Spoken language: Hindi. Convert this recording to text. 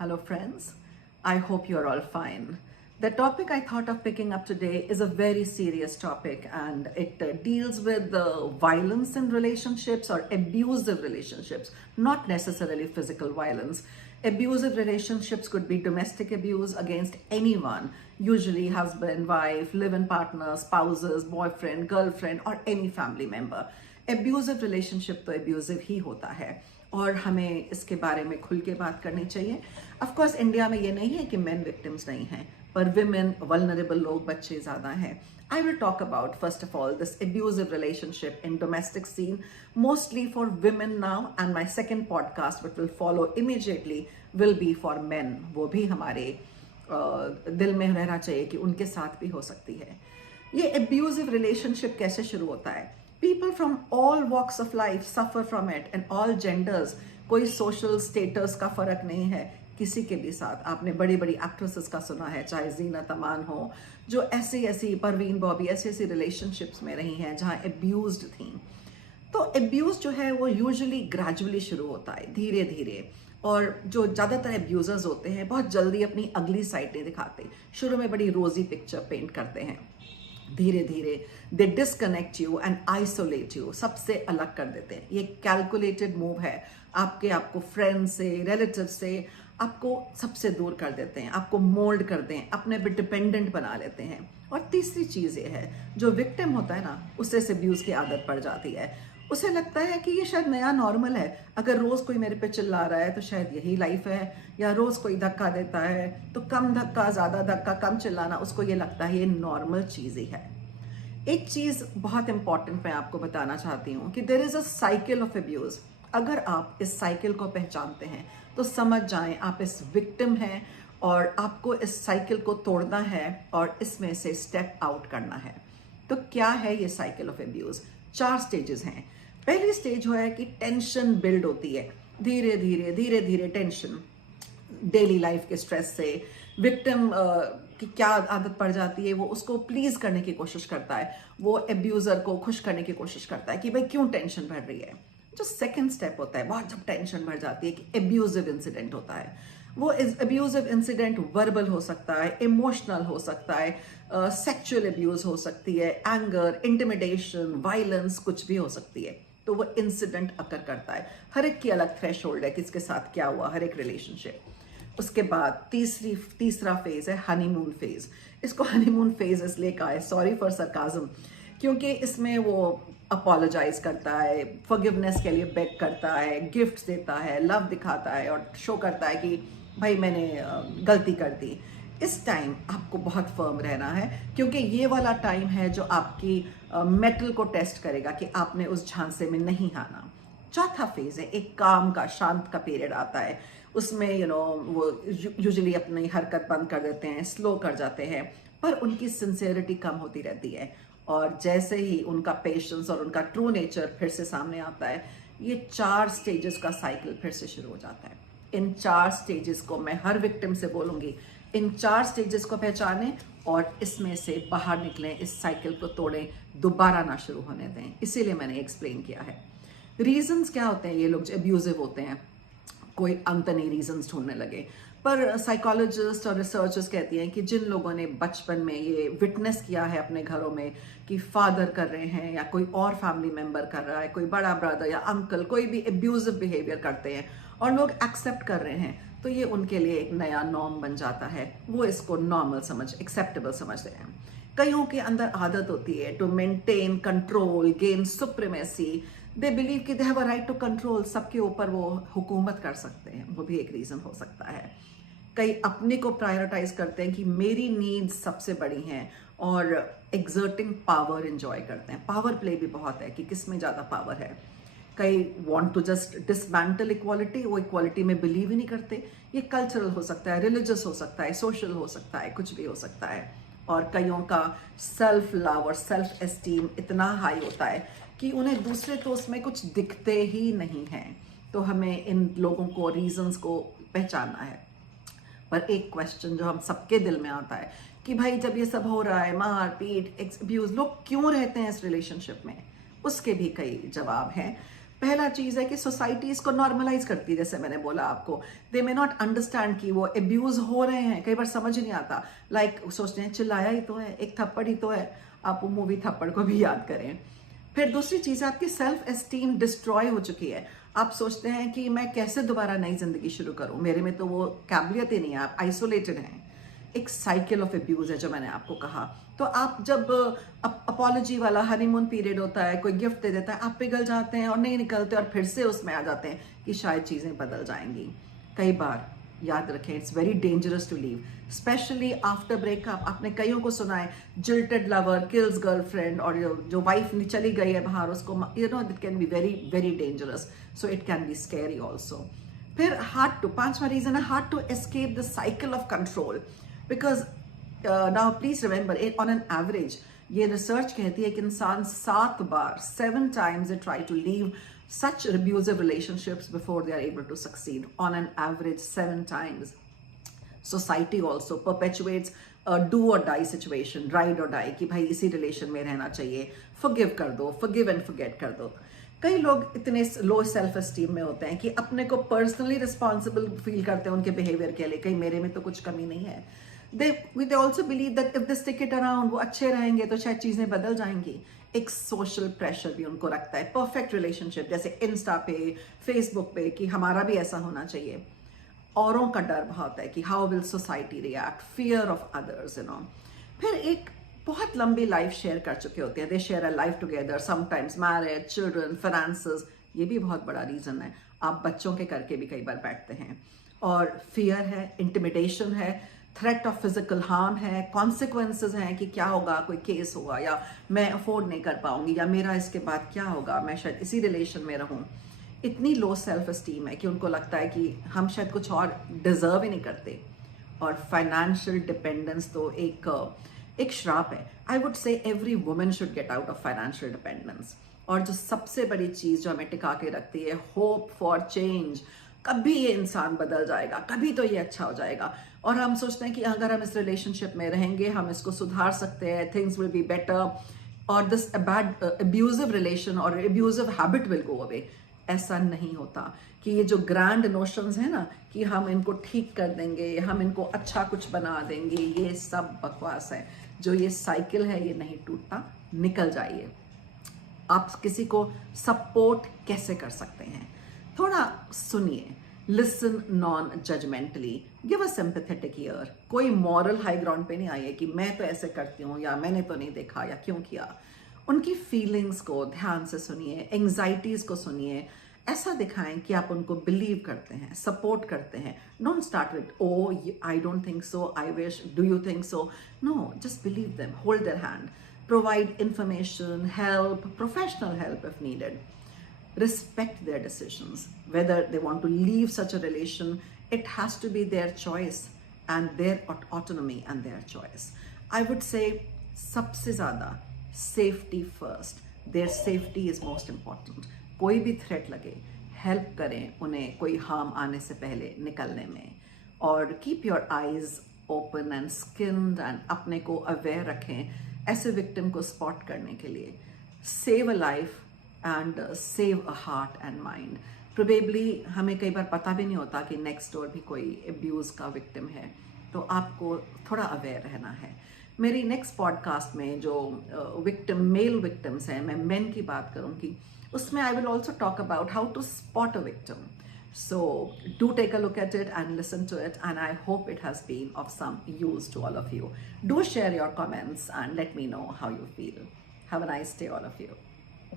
Hello, friends. I hope you're all fine. The topic I thought of picking up today is a very serious topic, and it deals with the violence in relationships or abusive relationships, not necessarily physical violence. Abusive relationships could be domestic abuse against anyone, usually husband, wife, live-in partner, spouses, boyfriend, girlfriend, or any family member. Abusive relationship तो एब्यूजिव ही होता है और हमें इसके बारे में खुल के बात करनी चाहिए. ऑफ कोर्स इंडिया में ये नहीं है कि मेन विक्टिम्स नहीं हैं, पर विमेन, वल्नरेबल लोग, बच्चे ज़्यादा हैं. I will talk about, first of all, this abusive relationship in domestic scene, mostly for women now, and my second podcast, which will follow immediately, will be for men. वो भी हमारे दिल में रहना चाहिए कि उनके साथ भी हो सकती है. ये abusive relationship कैसे शुरू होता है? People from all walks of life suffer from it, and all genders. कोई social status का फर्क नहीं है किसी के भी साथ. आपने बड़ी बड़ी एक्ट्रेसेस का सुना है, चाहे जीनत अमान हो, जो ऐसी परवीन बॉबी ऐसी रिलेशनशिप्स में रही हैं जहाँ एब्यूज्ड थी. तो एब्यूज जो है वो यूजुअली ग्रेजुअली शुरू होता है, धीरे धीरे. और जो ज़्यादातर एब्यूजर्स होते हैं बहुत जल्दी अपनी अगली साइड नहीं दिखाते. शुरू में बड़ी रोजी पिक्चर पेंट करते हैं, धीरे धीरे they disconnect you and isolate you, सबसे अलग कर देते हैं. ये कैलकुलेटेड मूव है. आपको फ्रेंड से, रिलेटिव से आपको सबसे दूर कर देते हैं, आपको मोल्ड कर दें, अपने पे डिपेंडेंट बना लेते हैं. और तीसरी चीज़ ये है, जो विक्टिम होता है ना, उससे अब्यूज़ की आदत पड़ जाती है. उसे लगता है कि ये शायद नया नॉर्मल है. अगर रोज़ कोई मेरे पे चिल्ला रहा है तो शायद यही लाइफ है, या रोज़ कोई धक्का देता है तो कम धक्का, ज़्यादा धक्का, कम चिल्लाना, उसको ये लगता है ये नॉर्मल चीज़ ही है. एक चीज़ बहुत इंपॉर्टेंट मैं आपको बताना चाहती हूँ कि there is a cycle of abuse. अगर आप इस साइकिल को पहचानते हैं तो समझ जाएं आप इस विक्टिम हैं और आपको इस साइकिल को तोड़ना है और इसमें से स्टेप आउट करना है. तो क्या है ये साइकिल ऑफ अब्यूज़? 4 स्टेजेस हैं. पहली स्टेज है कि टेंशन बिल्ड होती है, धीरे धीरे टेंशन. डेली लाइफ के स्ट्रेस से विक्टिम की क्या आदत पड़ जाती है, वो उसको प्लीज करने की कोशिश करता है, वो एब्यूजर को खुश करने की कोशिश करता है कि भाई क्यों टेंशन बढ़ रही है. जो सेकंड स्टेप होता है, बहुत जब टेंशन बढ़ जाती है, कि एब्यूजिव इंसिडेंट होता है. वो एब्यूजिव इंसिडेंट वर्बल हो सकता है, इमोशनल हो सकता है, सेक्सुअल एब्यूज हो सकती है, एंगर, इंटिमिडेशन, वायलेंस, कुछ भी हो सकती है. तो वो इंसिडेंट अकर करता है. हर एक की अलग थ्रेशोल्ड है, किसके साथ क्या हुआ, हर एक रिलेशनशिप. उसके बाद तीसरा फेज है हनीमून फेज. इसको हनीमून फेज इसलिए कहा है, सॉरी फॉर सरकाज़म, क्योंकि इसमें वो अपोलोजाइज करता है, फॉरगिवनेस के लिए बेग करता है, गिफ्ट्स देता है, लव दिखाता है और शो करता है कि भाई मैंने गलती कर दी. इस टाइम आपको बहुत फर्म रहना है, क्योंकि ये वाला टाइम है जो आपकी मेटल को टेस्ट करेगा कि आपने उस झांसे में नहीं आना. चौथा फेज है एक काम का, शांत का पीरियड आता है. उसमें वो यूजुअली अपनी हरकत बंद कर देते हैं, स्लो कर जाते हैं, पर उनकी सिंसियरिटी कम होती रहती है. और जैसे ही उनका पेशेंस और उनका ट्रू नेचर फिर से सामने आता है, ये 4 स्टेजेस का साइकिल फिर से शुरू हो जाता है. इन 4 स्टेजेस को मैं हर विक्टिम से बोलूंगी, इन 4 स्टेजेस को पहचानें और इसमें से बाहर निकलें, इस साइकिल को तोड़ें, दोबारा ना शुरू होने दें. इसीलिए मैंने एक्सप्लेन किया है. रीजंस क्या होते हैं ये लोग जो एब्यूजिव होते हैं? कोई अंत नहीं रीजंस ढूंढने लगे, पर साइकोलॉजिस्ट और रिसर्चर्स कहती हैं कि जिन लोगों ने बचपन में ये विटनेस किया है अपने घरों में कि फादर कर रहे हैं या कोई और फैमिली मेंबर कर रहा है, कोई बड़ा ब्रदर या अंकल कोई भी एब्यूजिव बिहेवियर करते हैं और लोग एक्सेप्ट कर रहे हैं, तो ये उनके लिए एक नया नॉर्म बन जाता है. वो इसको नॉर्मल एक्सेप्टेबल समझते हैं. कईयों के अंदर आदत होती है to maintain control, gain supremacy. They believe कि they have a right to control, सबके ऊपर वो हुकूमत कर सकते हैं. वो भी एक रीजन हो सकता है. कई अपने को प्रायोरिटाइज करते हैं कि मेरी नीड्स सबसे बड़ी हैं और एक्सर्टिंग पावर एंजॉय करते हैं. पावर प्ले भी बहुत है कि किस में ज़्यादा पावर है. कई want to just dismantle equality, वो इक्वालिटी में बिलीव ही नहीं करते. ये कल्चरल हो सकता है, रिलीजियस हो सकता है, सोशल हो सकता है, कुछ भी हो सकता है. और कईयों का सेल्फ लव और सेल्फ एस्टीम इतना हाई होता है कि उन्हें दूसरे तो उसमें कुछ दिखते ही नहीं हैं. तो हमें इन लोगों को, रीजंस को पहचानना है. पर एक क्वेश्चन जो हम सबके दिल में आता है कि भाई जब ये सब हो रहा है, मार पीट, अब्यूज, लोग क्यों रहते हैं इस रिलेशनशिप में? उसके भी कई जवाब हैं. पहला चीज है कि सोसाइटी इसको नॉर्मलाइज करती है, जैसे मैंने बोला आपको, दे मे नॉट अंडरस्टैंड कि वो एब्यूज हो रहे हैं, कई बार समझ नहीं आता, लाइक सोचते हैं चिल्लाया ही तो है, एक थप्पड़ ही तो है। आप वो मूवी थप्पड़ को भी याद करें। फिर दूसरी चीज, आपकी सेल्फ एस्टीम डिस्ट्रॉय हो चुकी है। आप सोचते हैं कि मैं कैसे दोबारा नई जिंदगी शुरू करूं, मेरे में तो वो काबिलियत ही नहीं है, आप आइसोलेटेड हैं। एक साइकिल ऑफ एब्यूज है जो मैंने आपको कहा। तो आप जब अपॉलॉजी वाला हनीमून पीरियड होता है, कोई गिफ्ट दे देता है, आप पिघल जाते हैं और नहीं निकलते, और फिर से उसमें आ जाते हैं कि शायद चीजें बदल जाएंगी। कई बार याद रखें, it's very dangerous to leave, specially after breakup. आपने कईयों को सुना है, जिल्टेड लवर किल्स गर्लफ्रेंड, और जो वाइफ चली गई है बाहर, उसको it can be very very dangerous, so it can be scary also. फिर हार्ड टू, पांचवा रीजन है hard to escape the cycle of control, because now please remember, on an average ये रिसर्च कहती है कि इंसान 7 बार 7 times they try to leave such abusive relationships before they are able to succeed, on an average 7 times. Society also perpetuates a do or die situation, ride or die, कि भाई इसी रिलेशन में रहना चाहिए, forgive कर दो, forgive and forget कर दो। कई लोग इतने लो सेल्फ एस्टीम में होते हैं कि अपने को पर्सनली रिस्पॉन्सिबल फील करते हैं उनके बिहेवियर के लिए, कहीं मेरे में तो कुछ कमी नहीं है। they also believe that if they stick it around, वो अच्छे रहेंगे तो शायद चीजें बदल जाएंगी। एक सोशल प्रेशर भी उनको रखता है, परफेक्ट रिलेशनशिप जैसे इंस्टा पे, फेसबुक पे, कि हमारा भी ऐसा होना चाहिए। औरों का डर बहुत है कि how will society react, fear of others, फिर एक बहुत लंबी लाइफ शेयर कर चुके होते हैं, they share a life together, sometimes marriage, children, finances, ये भी बहुत बड़ा रीजन है। आप बच्चों के करके भी कई बार बैठते हैं। और फियर है, इंटिमिडेशन है, थ्रेट ऑफ फिजिकल हार्म है, कॉन्सिक्वेंसेज हैं कि क्या होगा, कोई केस होगा, या मैं अफोर्ड नहीं कर पाऊंगी, या मेरा इसके बाद क्या होगा, मैं शायद इसी रिलेशन में रहूं। इतनी लो सेल्फ एस्टीम है कि उनको लगता है कि हम शायद कुछ और डिजर्व ही नहीं करते। और फाइनेंशियल डिपेंडेंस तो एक श्राप है। I would say every woman should get out of financial dependence. और जो सबसे बड़ी चीज जो हमें टिका के रखती है, होप फॉर चेंज, कभी ये इंसान बदल जाएगा, कभी तो ये अच्छा हो जाएगा। और हम सोचते हैं कि अगर हम इस रिलेशनशिप में रहेंगे, हम इसको सुधार सकते हैं, थिंग्स विल बी बेटर, और दिस बैड अब्यूजिव रिलेशन और abusive habit will go away. ऐसा नहीं होता कि ये जो ग्रैंड नोशंस है ना, कि हम इनको ठीक कर देंगे, हम इनको अच्छा कुछ बना देंगे, ये सब बकवास है। जो ये साइकिल है ये नहीं टूटता, निकल जाइए। आप किसी को सपोर्ट कैसे कर सकते हैं? थोड़ा सुनिए, listen non judgementally, give a sympathetic ear. कोई मॉरल हाई ग्राउंड पे नहीं आई है कि मैं तो ऐसे करती हूँ, या मैंने तो नहीं देखा, या क्यों किया। उनकी फीलिंग्स को ध्यान से सुनिए, एंग्जाइटीज को सुनिए, ऐसा दिखाएं कि आप उनको बिलीव करते हैं, सपोर्ट करते हैं। Don't start with oh I don't think so, I wish, do you think so. No, just believe them, hold their hand, provide information, help, professional help if needed. Respect their decisions. Whether they want to leave such a relation, it has to be their choice and their autonomy and their choice. I would say सबसे ज़्यादा safety first. Their safety is most important. कोई भी threat लगे, help करें उन्हें कोई harm आने से पहले निकलने में। और keep your eyes open and skinned and अपने को aware रखें ऐसे विक्टिम को स्पॉट करने के लिए। Save a life and save a heart and mind. Probably हमें कई बार पता भी नहीं होता कि नेक्स्ट डोर भी कोई एब्यूज का विक्टिम है, तो आपको थोड़ा अवेयर रहना है। मेरी नेक्स्ट पॉडकास्ट में जो मेल विक्टिम्स हैं, मैं मेन की बात करूँगी, उसमें I will also talk about how to spot a victim. So do take a look at it and listen to it, and I hope it has been of some use to all of you. Do share your comments and let me know how you feel. Have a nice day, all of you.